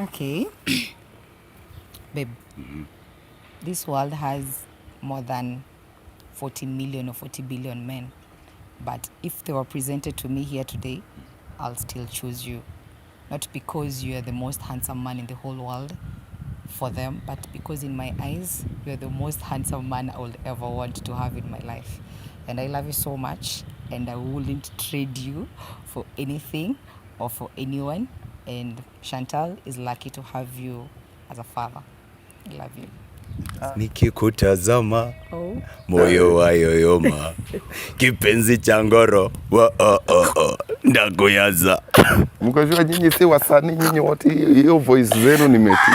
Okay. Babe, this world has more than 40 million or 40 billion men. But if they were presented to me here today, I'll still choose you. Not because you are the most handsome man in the whole world for them, but because in my eyes, you're the most handsome man I would ever want to have in my life. And I love you so much, and I wouldn't trade you for anything or for anyone. And Chantal is lucky to have you as a father. I love you. Nikikutazama moyo wayoyoma kipenzi cha ngoro ndakuyaza. Mkajua nyinyi si wasanii, nyinyi wote hiyo voice zenu nimeti.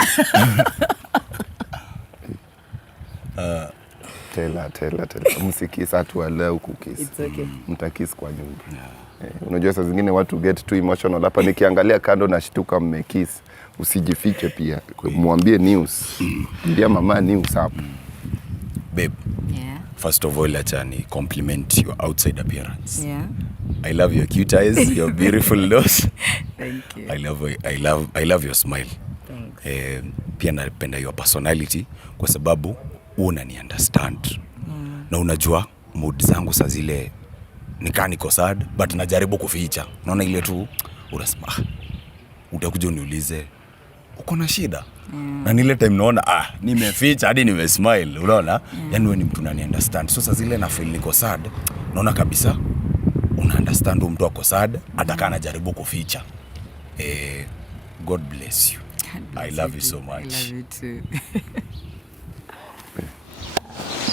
Tela msikisa tu leo kukisi. It's okay. Mtakisi kwa nyumba. Unajua saa zingine watu get too emotional hapa, nikiangalia kando na shtuka mmekisi. Usijifiche pia. Mwambie news. Ndia mama news hapo. Babe. Yeah. First of all, acha ni compliment your outside appearance. Yeah. I love your cute eyes, your beautiful nose. Thank you. I love your smile. Thanks. Pia napenda your personality kwa sababu unani understand. Na unajua mood zangu saa zile nikaa niko sad but najaribu kuficha. Unaona ile tu unasema utakuja uniulize uko na shida. Na nile time naona nimeficha hadi nimesmile, unaona? Yani wewe ni mtu unani understand. So saa zile na feel niko sad, naona kabisa una understand mtu ako sad hata kana jaribu kuficha. God bless you. I love you so much. I love you too.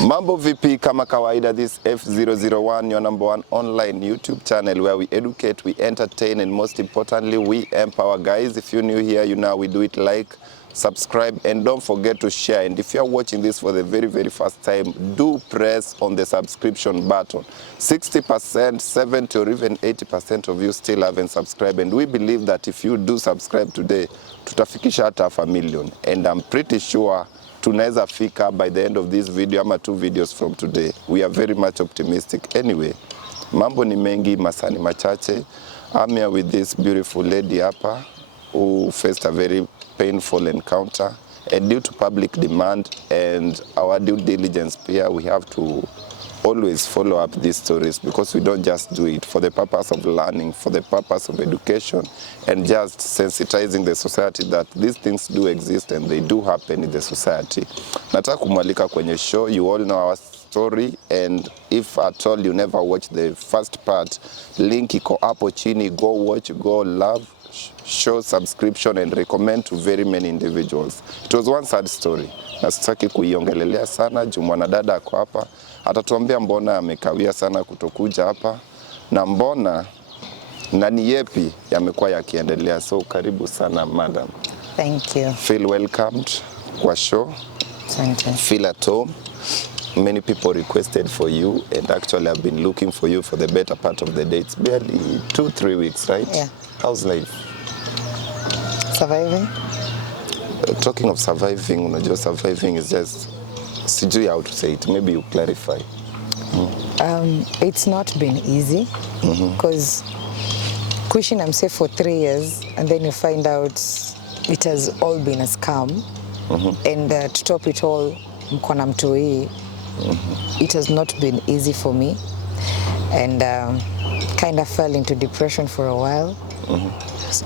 Mambo vipi, kama kawaida, this F001, your number one online YouTube channel where we educate, we entertain, and most importantly, we empower. Guys, if you're new here, you know we do it like, subscribe, and don't forget to share. And if you're watching this for the very, very first time, do press on the subscription button. 60%, 70, or even 80% of you still haven't subscribed. And we believe that if you do subscribe today, tutafikisha hata 1 million. And I'm pretty sure tunaweza fika by the end of this video ama 2 videos from today. We are very much optimistic. Anyway, mambo ni mengi, masani machache. I'm here with this beautiful lady hapa who faced a very painful encounter, and due to public demand and our due diligence here, we have to always follow up these stories because we don't just do it for the purpose of learning, for the purpose of education, and just sensitizing the society that these things do exist and they do happen in the society. Nataka kumwalika kwenye show. You all know our story, and if at all you never watched the first part, link iko hapo chini. Go watch, go love, show subscription, and recommend to very many individuals. It was one sad story. Na sitaki kuiongelelea sana juu mwanadada ako hapa. Atatuambia mbona amekawia sana kutokuja hapa na mbona na ni yepi yamekuwa yakiendelea. So karibu sana madam. Thank you. Feel welcomed kwa show. Thank you. Feel at home. Many people requested for you, and actually I've been looking for you for the better part of the day. It's barely 2-3 weeks, right? Yeah. How's life? Surviving? Talking of surviving, unajua surviving is just, sijui how to say it. Maybe you clarify. It's not been easy because kuishi na mse for 3 years and then you find out it has all been a scam. And to top it all, mkona mtoi, it has not been easy for me, and kind of fell into depression for a while.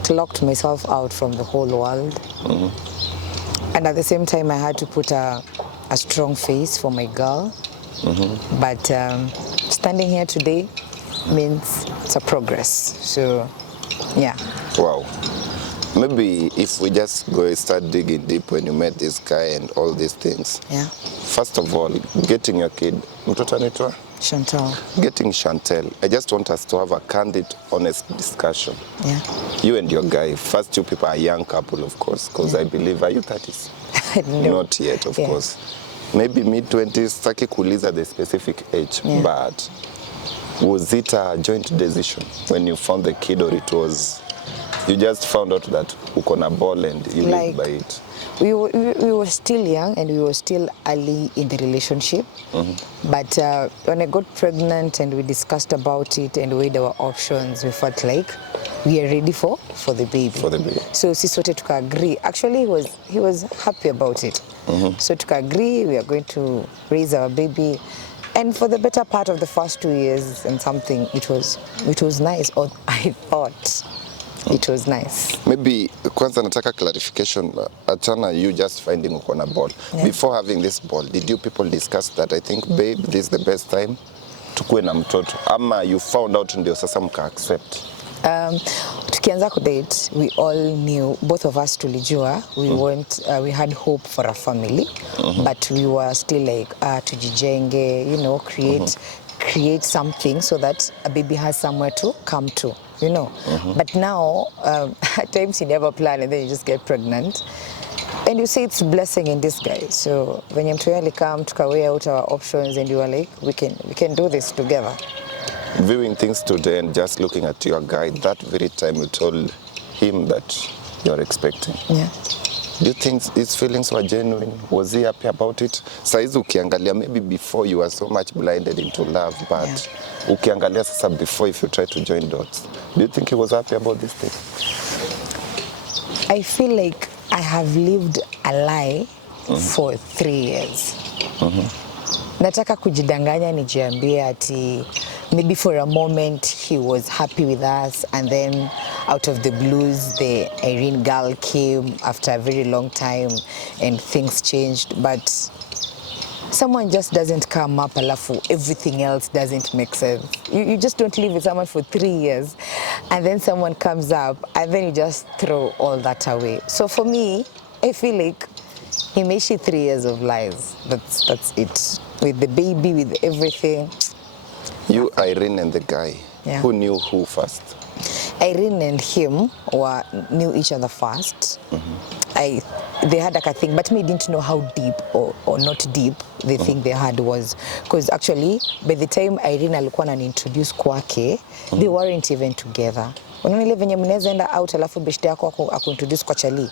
Locked myself out from the whole world. And at the same time I had to put a strong face for my girl. But standing here today means it's a progress. So yeah. Wow. Maybe if we just go start digging deep when you met this guy and all these things. Yeah. First of all, getting your kid, mtoto anaitwa Chantal. Getting Chantal. I just want us to have a candid, honest discussion. Yeah. You and your guy, first you people are a young couple, of course, because I believe, are you 30s? No. Not yet, of course. Maybe mid-20s, sitaki kuuliza the specific age, but was it a joint decision when you found the kid, or it was, you just found out that uko na ball and you live by it? We were still young and we were still early in the relationship. But when I got pregnant and we discussed about it and weighed our options, we felt like we are ready for the baby. So sisi wote tuka agree. Actually he was happy about it. So tuka agree we are going to raise our baby. And for the better part of the first 2 years and something, it was nice, or I thought it was nice. Maybe kwanza nataka clarification, achana you just finding uko na ball. Yeah. Before having this ball, did you people discuss that, I think, babe, this is the best time tukue na mtoto? Ama you found out ndio sasa mka accept? Tukianza kudate, we all knew, both of us tulijua, we had hope for a family, but we were still like, tujijenge, you know, create something so that a baby has somewhere to come to, you know. But now, at times you never plan and then you just get pregnant. And you say it's blessing in disguise. So when you come to weigh out our options and you are like, we can do this together. Viewing things today and just looking at your guy, that very time you told him that you're expecting. Yeah. Do you think his feelings were genuine? Was he happy about it? Saizi ukiangalia, maybe before you were so much blinded into love, but ukiangalia sasa before, if you try to join dots, do you think he was happy about this thing? I feel like I have lived a lie for 3 years. Nataka kujidanganya nijiambie ati maybe for a moment he was happy with us, and then out of the blues the Irene girl came after a very long time and things changed. But someone just doesn't come up alafu everything else doesn't make sense. You just don't live with someone for 3 years and then someone comes up and then you just throw all that away. So for me, I feel like he made 3 years of lies. That's it. With the baby, with everything. You, Irene, and the guy, who knew who first? Irene and him knew each other first. They had like a thing, but me didn't know how deep or not deep the thing they had was. Because actually, by the time Irene alikuwa ananiintroduce kwake, they weren't even together. Unaona ile venye mnaweza enda out alafu beshte yako akuintroduce kwa chali.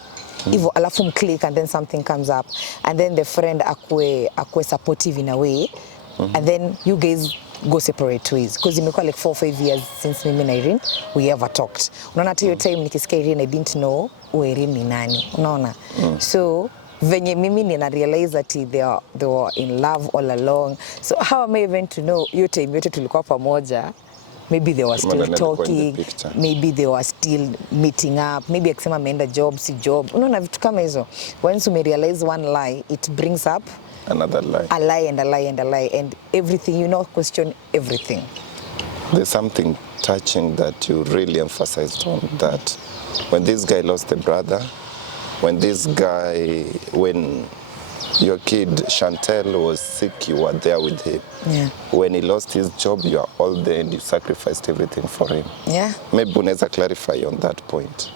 Hivyo alafu mclick and then something comes up. And then the friend akue supportive in a way. And then you guys go separate ways. Because imekuwa like 4 or 5 years since mimi na Irene we ever talked. Unaona hata hiyo time nikisikia Irene, I didn't know Irene ni nani. Unaona? So venye mimi nina realize that they were in love all along. So how am I even to know hiyo time yote tulikuwa pamoja? Maybe they were still talking, maybe they were still meeting up, maybe akisema ameenda job, si job. Unaona vitu kama hizo. Once you realize one lie, it brings up another lie. A lie and a lie and a lie, and everything, you know, question everything. There's something touching that you really emphasized on, that when this guy lost a brother, when your kid Chantel was sick, you were there with him. Yeah. When he lost his job, you are all there and you sacrificed everything for him. Yeah. Maybe unaweza clarify on that point.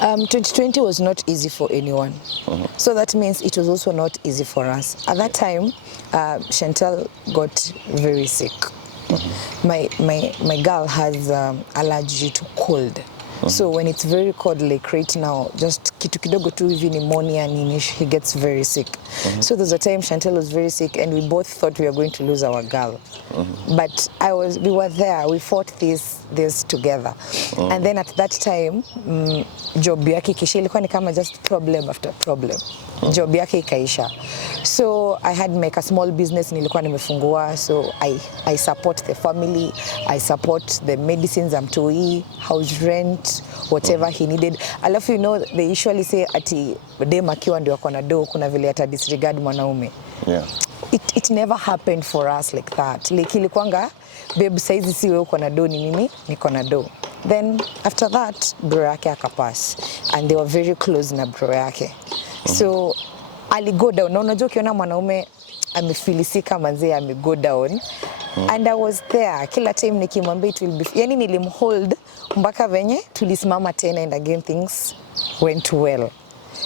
2020 was not easy for anyone. So that means it was also not easy for us. At that time, Chantel got very sick. My girl has allergy to cold. So when it's very cold, like right now, just kitu kidogo tu hivi pneumonia nini, he gets very sick. So there's a time Chantel was very sick and we both thought we were going to lose our girl. But we were there, we fought this together. And then at that time, job yake kisha ilikuwa ni kama just problem after problem. Job yake ikaisha. So I had make a small business nilikuwa nimefungua, so I support the family, I support the medicines amtoi, house rent, whatever he needed. Alafu, you know, they usually say ati dem akiwa ndio ako na do kuna vile ata disregard mwanaume. Yeah. It never happened for us like that. Like ilikuanga babe saizi si wewe uko na do, ni mimi niko na do. Then after that bro yake akapass and they were very close na bro yake. So ali go down. Na unajua ukiona mwanaume amefilisika manze ame go down. And I was there kila time nikimwambia it will be, yani nilimhold mpaka venye tulisimama tena and again things went well.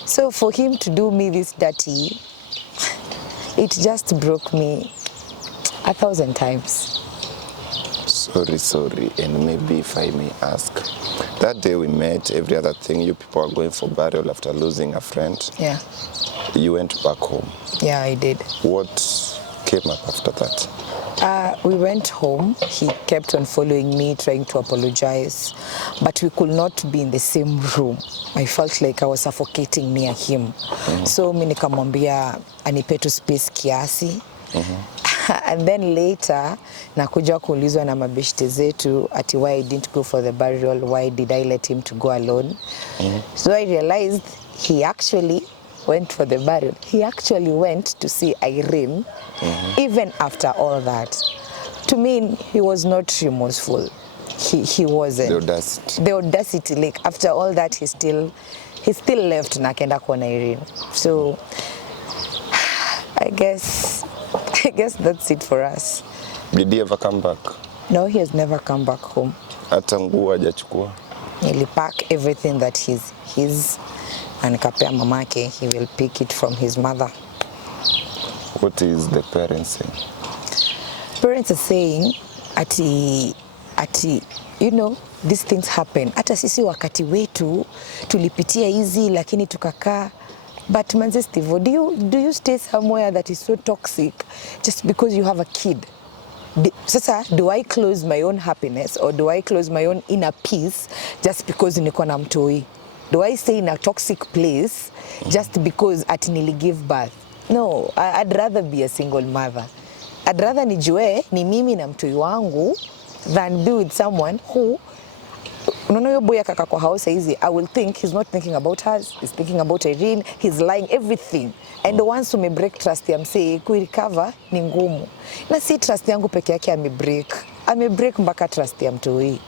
So for him to do me this dirty, it just broke me 1,000 times. Sorry, and maybe if I may ask, that day we met, every other thing, you people are going for burial after losing a friend. Yeah. You went back home. Yeah, I did. What came up after that? We went home. He kept on following me, trying to apologize, but we could not be in the same room. I felt like I was suffocating near him. So mimi nikamwambia anipe tu space kiasi. And then later nakuja kuulizwa na mabeshte zetu ati why I didn't go for the burial, why did I let him to go alone. So I realized he actually went for the burial. He actually went to see Irene, even after all that. To me, he was not remorseful. He wasn't. The audacity. The audacity, like after all that, he still left na kenda kuona Irene. So I guess that's it for us. Did he ever come back? No, he has never come back home. Hata nguo hajachukua. He'll pack everything that he's and nikapea mamake, he will pick it from his mother. What is the parents saying? Parents are saying ati you know, these things happen. Hata sisi wakati wetu tulipitia hizi lakini tukakaa. But manze Steve, do you stay somewhere that is so toxic just because you have a kid? Sasa, do I close my own happiness or do I close my own inner peace just because niko na mtoi? Do I stay in a toxic place just because ati nili give birth? No, I'd rather be a single mother. I'd rather nijue ni mimi na mtoi wangu than be with someone who, unaona yo boy akaka kwa house hizi, I will think he's not thinking about us, he's thinking about Irene, he's lying everything. And the ones who may break trust ya msee, kuirecover ni ngumu. Na si trust yangu peke yake amebreak mpaka trust ya mtoi.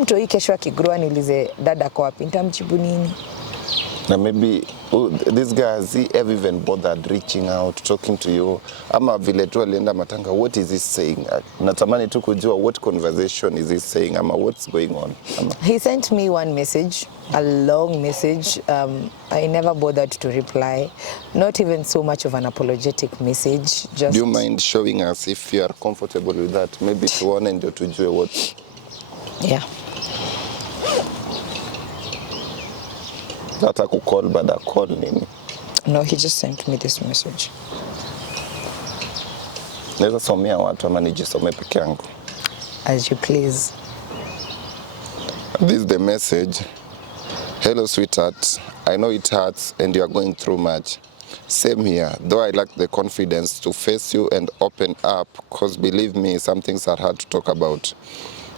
Mtoi kesho akigrow aniulize dada kwa wapi, nitamjibu nini? Now maybe this guy, has he ever even bothered reaching out, talking to you? Ama vile tu alienda matanga, what is he saying? Natamani tu kujua what conversation is he saying, ama what's going on? He sent me one message, a long message. I never bothered to reply. Not even so much of an apologetic message. Just. Do you mind showing us if you are comfortable with that? Maybe tuone ndio tujue what. Yeah. Hata kucall bada call nini? No, he just sent me this message. Naweza somea watu ama nijisome peke yangu? As you please. This is the message. Hello sweetheart, I know it hurts and you are going through much. Same here, though I lack the confidence to face you and open up, because believe me, some things are hard to talk about.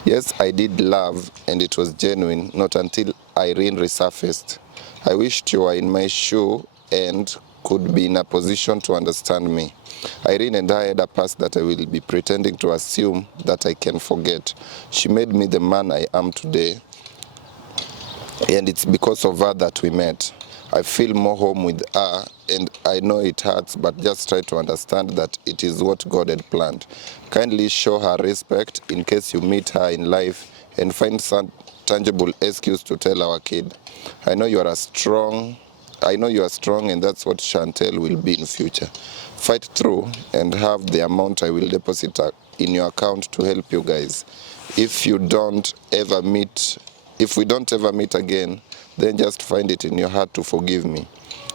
Yes, I did love and it was genuine, not until Irene resurfaced. I wished you were in my shoe and could be in a position to understand me. Irene and I had a past that I will be pretending to assume that I can forget. She made me the man I am today, and it's because of her that we met. I feel more home with her, and I know it hurts, but just try to understand that it is what God had planned. Kindly show her respect in case you meet her in life and find some tangible excuse to tell our kid. I know you are strong, and that's what Chantel will be in future. Fight through and have the amount I will deposit in your account to help you guys. If we don't ever meet again, then just find it in your heart to forgive me.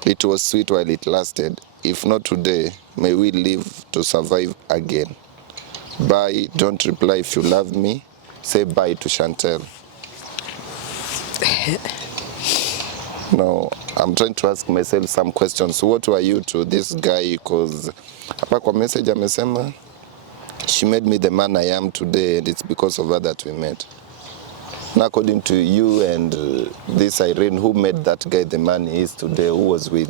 It was sweet while it lasted. If not today, may we live to survive again. Bye. Don't reply if you love me. Say bye to Chantel. No, I'm trying to ask myself some questions. What were you to this guy? Because hapa kwa message amesema, she made me the man I am today, and it's because of her that we met. Now, according to you and this Irene, who made that guy the man he is today, who was with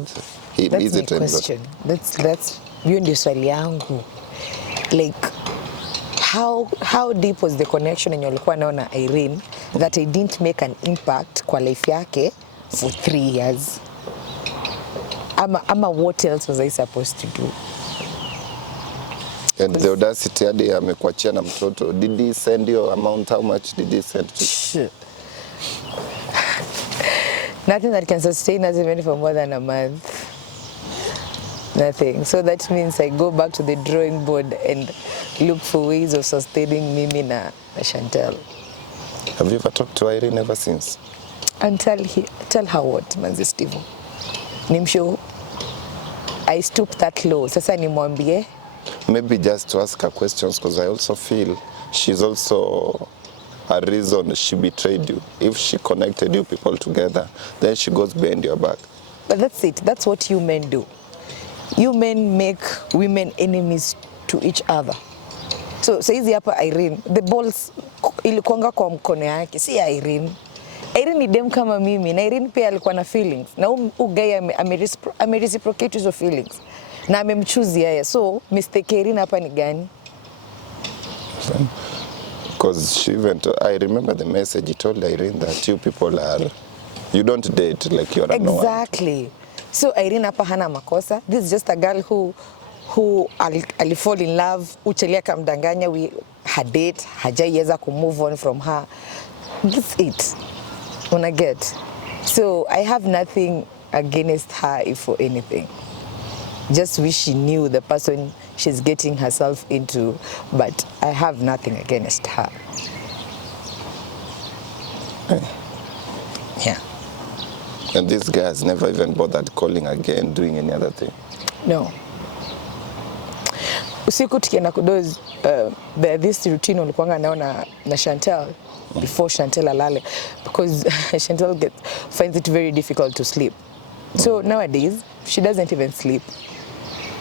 him? That's my question. That's hiyo ndio swali yangu. Like, how deep was the connection yenye ulikuwa nao na Irene that I didn't make an impact kwa life yake for 3 years? Ama what else was I supposed to do? And the audacity hadi amekuachia na mtoto. Did he send you amount? How much did he send to? Nothing that can sustain us even for more than a month. Nothing. So that means I go back to the drawing board and look for ways of sustaining Mimi na Chantel. Have you ever talked to Irene ever since? And tell her what, Manzi Steve? Nimsho, I stooped that low. Sasa nimwambie maybe just to ask her questions, because I also feel she's also a reason she betrayed you. If she connected you people together, then she goes behind your back. But that's it. That's what you men do. You men make women enemies to each other. So saizi hapa Irene, the balls ilikuanga kwa mkono yake, si Irene. Irene ni dem kama mimi, na Irene pia alikuwa na feelings. Na guy amereciprocate hizo feelings. Na amemchoose yeye. So mistake Irene hapa ni gani? Because she even, I remember the message, he told Irene that you people are, you don't date like you're a no one. Exactly. So Irene hapa hana makosa. This is just a girl who alifall in love, uchelia kamdanganya, we had date, hajaiweza ku move on from her. That's it. Wanna get. So I have nothing against her if for anything. Just wish she knew the person she's getting herself into, but I have nothing against her. Yeah. And this guy has never even bothered calling again, doing any other thing? No. Usiku tukienda kudozi, this routine ulikuanga nao na Chantel before Chantel alale, because Chantel finds it very difficult to sleep. So nowadays, she doesn't even sleep.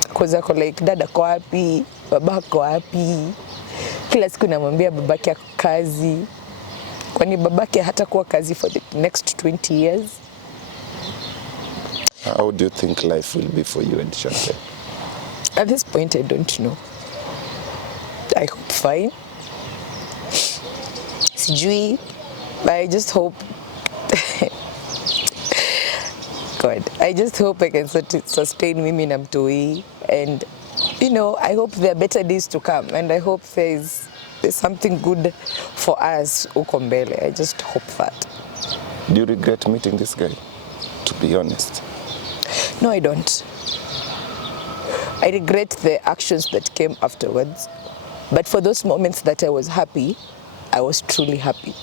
Because ako like, dada ko wapi, baba ko wapi. Kila siku namwambia babake ako kazi. Kwani babake hatakuwa kazi for the next 20 years. How do you think life will be for you and Chantel? At this point, I don't know. I hope fine. Sijui, but I just hope. God, I just hope I can sustain mimi na mtoi, and you know, I hope there are better days to come, and I hope there's something good for us uko mbele. I just hope that. Do you regret meeting this guy, to be honest? No, I don't. I regret the actions that came afterwards. But for those moments that I was happy, I was truly happy.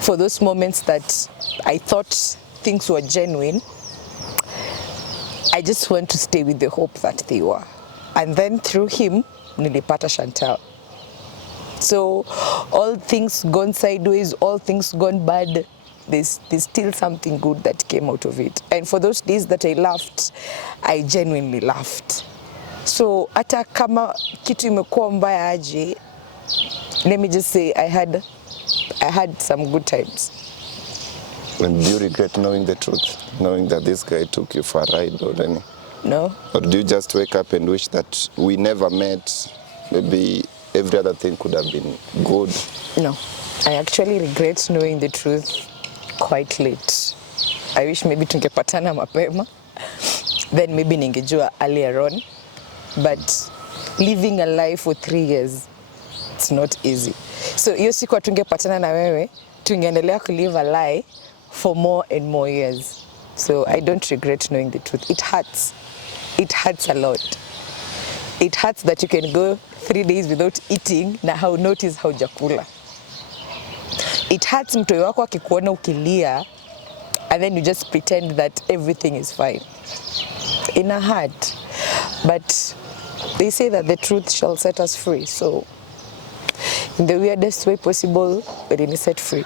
For those moments that I thought things were genuine, I just want to stay with the hope that they were. And then through him, nilipata Chantel. So all things gone sideways, all things gone bad, there's still something good that came out of it. And for those days that I laughed, I genuinely laughed. So hata kama kitu imekuwa mbaya aje, let me just say I had some good times. And do you regret knowing the truth? Knowing that this guy took you for a ride or any? No. Or do you just wake up and wish that we never met? Maybe every other thing could have been good. No. I actually regret knowing the truth quite late. I wish maybe tungepatana mapema. Then maybe ningejua earlier on. But living a life for 3 years, it's not easy. So hiyo siku tungepatana na wewe, tungeendelea to live a lie for more and more years. So I don't regret knowing the truth. It hurts. It hurts a lot. It hurts that you can go 3 days without eating na notice haujakula. It hurts mtoi wako akikuona ukilia and then you just pretend that everything is fine. In a heart. But they say that the truth shall set us free. So in the weirdest way possible, we're being set free.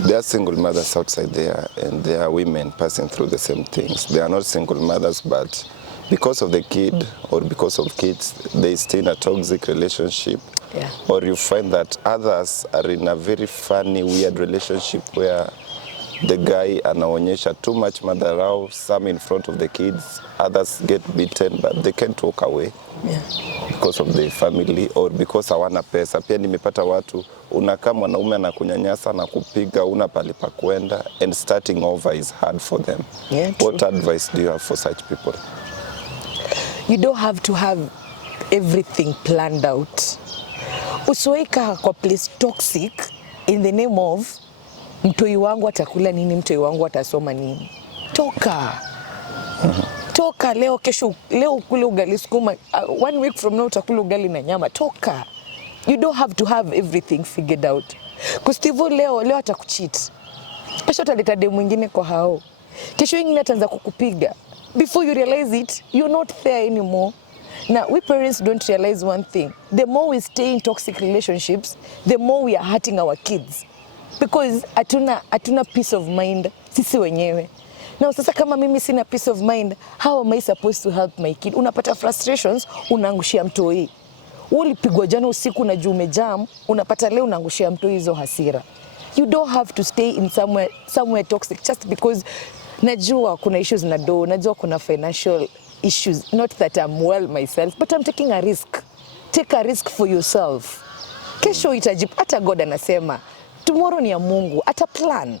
There are single mothers outside there, and there are women passing through the same things. They are not single mothers, but because of the kid or because of kids, they stay in a toxic relationship. Yeah. Or you find that others are in a very funny, weird relationship where the guy anaonyesha too much madharau, some in front of the kids, others get beaten, but they can't walk away. Yeah. Because of the family or because hawana pesa. Pia nimepata watu unakaa mwanaume anakunyanyasa na kupiga, una palipa kwenda, and starting over is hard for them. Yeah, what advice do you have for such people? You don't have to have everything planned out. Usiweka kwa place toxic in the name of mtoi wangu atakula nini, mtoi wangu atasoma nini. Toka. Toka leo, kesho leo ukule ugali sukuma, 1 week from now utakula ugali na nyama. Toka. You don't have to have everything figured out. Kustivo leo atakucheat. Kesho ataleta demu mwingine kwa kesho mwingine ataanza kukupiga. Before you realize it, you're not there anymore. Now, we parents don't realize one thing. The more we stay in toxic relationships, the more we are hurting our kids. Because hatuna peace of mind sisi wenyewe. Now, sasa kama mimi sina peace of mind, how am I supposed to help my kid? Unapata frustrations, unaangushia mtoi. Ulipigwa jana usiku unajua umejam, unapata leo unaangushia mtoi hizo hasira. You don't have to stay in somewhere toxic just because najua kuna issues na do, najua kuna financial issues. Not that I'm well myself, but I'm taking a risk. Take a risk for yourself. Kesho itajipa, hata God anasema, tomorrow ni ya Mungu, ata plan.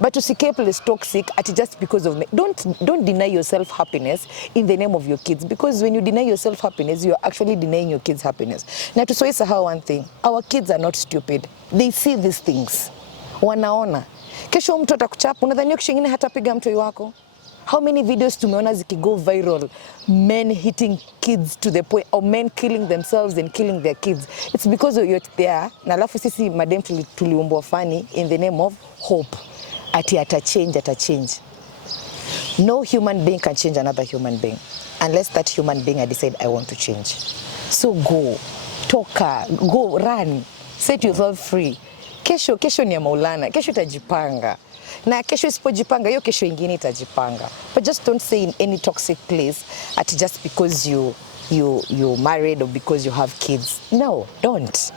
But usikae place toxic at just because of me. Don't deny yourself happiness in the name of your kids, because when you deny yourself happiness, you are actually denying your kids happiness. Na tusiwasahau one thing, our kids are not stupid. They see these things. Wanaona. Kesho mtu atakuchapa, unadhani kesho ingine hatapiga mtoi wako? How many videos tumeona zikigo viral, men hitting kids to the point, or men killing themselves and killing their kids? It's because you're there. Na alafu sisi madem tuliumbwa funny in the name of hope. Ati atachange. No human being can change another human being unless that human being I decide I want to change. So go, toka, go, run, set yourself free. Kesho ni ya Maulana, kesho itajipanga. Na kesho isipojipanga, hiyo kesho ingine itajipanga. But just don't stay in any toxic place at just because you're married or because you have kids. No, don't.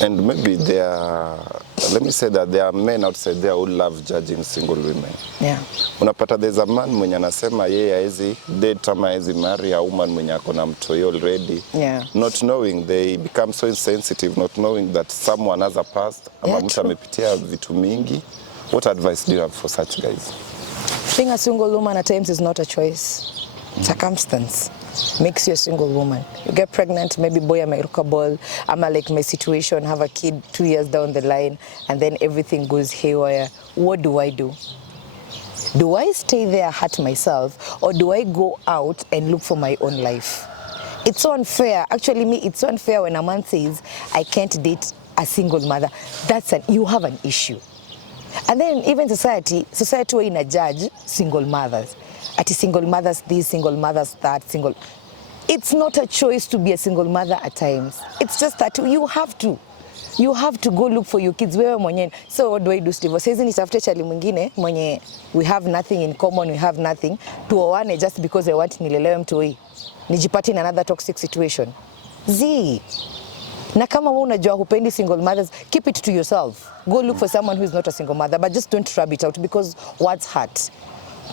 And maybe let me say that there are men outside there who love judging single women. Yeah. Unapata there's a man mwenye anasema yeye haezi date ama haezi marry a woman mwenye ako na mtoi already. Yeah. Not knowing, they become so insensitive, not knowing that someone has a past. Ama mtu amepitia vitu mingi. What advice do you have for such guys? Being a single woman at times is not a choice. Circumstance makes you a single woman. You get pregnant, maybe boy amekabol, ama like my situation, have a kid 2 years down the line, and then everything goes haywire. What do I do? Do I stay there, hurt myself, or do I go out and look for my own life? It's unfair. Actually, it's unfair when a man says, I can't date a single mother. You have an issue. And then even society way in a judge single mothers. Ati single mothers this, single mothers that, single. It's not a choice to be a single mother at times. It's just that you have to. You have to go look for your kids. Wewe mwenyewe. So what do I do, Steve? Saizi nitafute chali mwingine mwenye we have nothing in common, we have nothing. Tuoane just because I want nilelewe mtoi. Nijipate in another toxic situation. Na kama wewe unajua hupendi single mothers, keep it to yourself. Go look for someone who is not a single mother, but just don't rub it out because words hurt.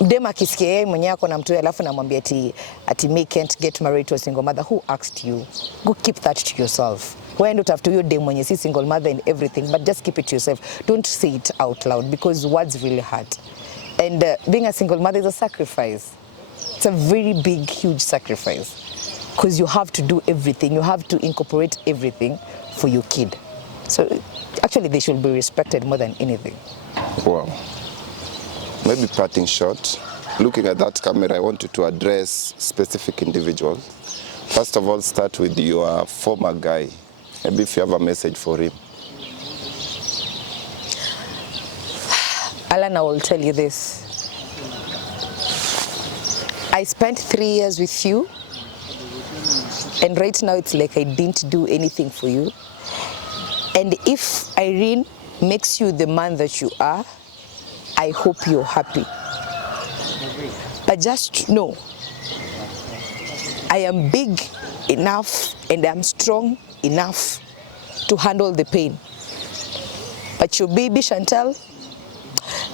Mdema akisikia yeye mwenyewe ako na mtoi alafu namwambia ati me can't get married to a single mother. Who asked you? Go keep that to yourself. Wewe ndio utafuta hiyo dem mwenye si single mother and everything, but just keep it to yourself. Don't say it out loud because words really hurt. And being a single mother is a sacrifice. It's a very big, huge sacrifice. Because you have to do everything. You have to incorporate everything for your kid. So actually they should be respected more than anything. Wow. Maybe parting shot. Looking at that camera, I want you to address specific individuals. First of all, start with your former guy. Maybe if you have a message for him. Alan, I will tell you this. I spent 3 years with you. And right now it's like I didn't do anything for you. And if Irene makes you the man that you are, I hope you're happy. But just know, I am big enough and I'm strong enough to handle the pain. But your baby Chantal,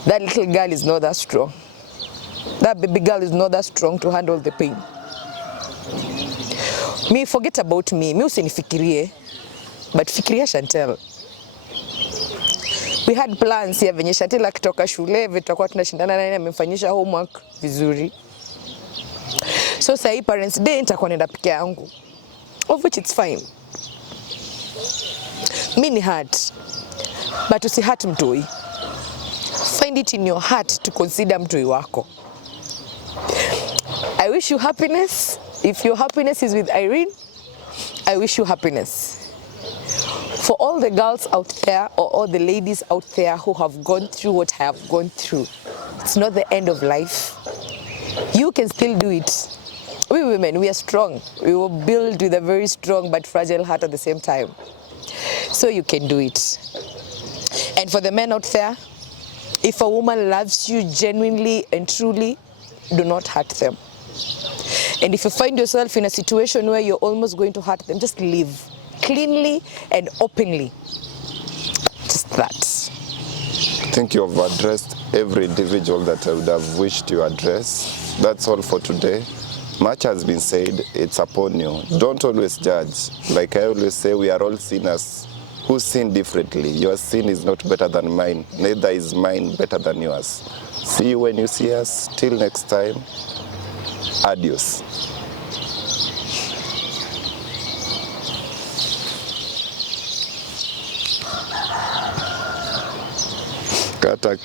that little girl is not that strong. That baby girl is not that strong to handle the pain. Me, forget about me. Me usinifikirie, but fikiria Chantal. We had plans ya venye Chantal akitoka shule tutakuwa tunashindana naye amemfanyisha homework vizuri. So say parents day nitakuwa nenda peke yangu. Of which it's fine. Me ni hurt. But usi hurt mtoi. Find it in your heart to consider mtoi wako. I wish you happiness. If your happiness is with Irene, I wish you happiness. For all the girls out there or all the ladies out there who have gone through what I have gone through, it's not the end of life. You can still do it. We women, we are strong. We were built with a very strong but fragile heart at the same time. So you can do it. And for the men out there, if a woman loves you genuinely and truly, do not hurt them. And if you find yourself in a situation where you're almost going to hurt them, just leave cleanly and openly. Just that. I think you have addressed every individual that I would have wished to address. That's all for today. Much has been said, it's upon you. Don't always judge. Like I always say, we are all sinners who sin differently. Your sin is not better than mine, neither is mine better than yours. See you when you see us. Till next time, adios. Kata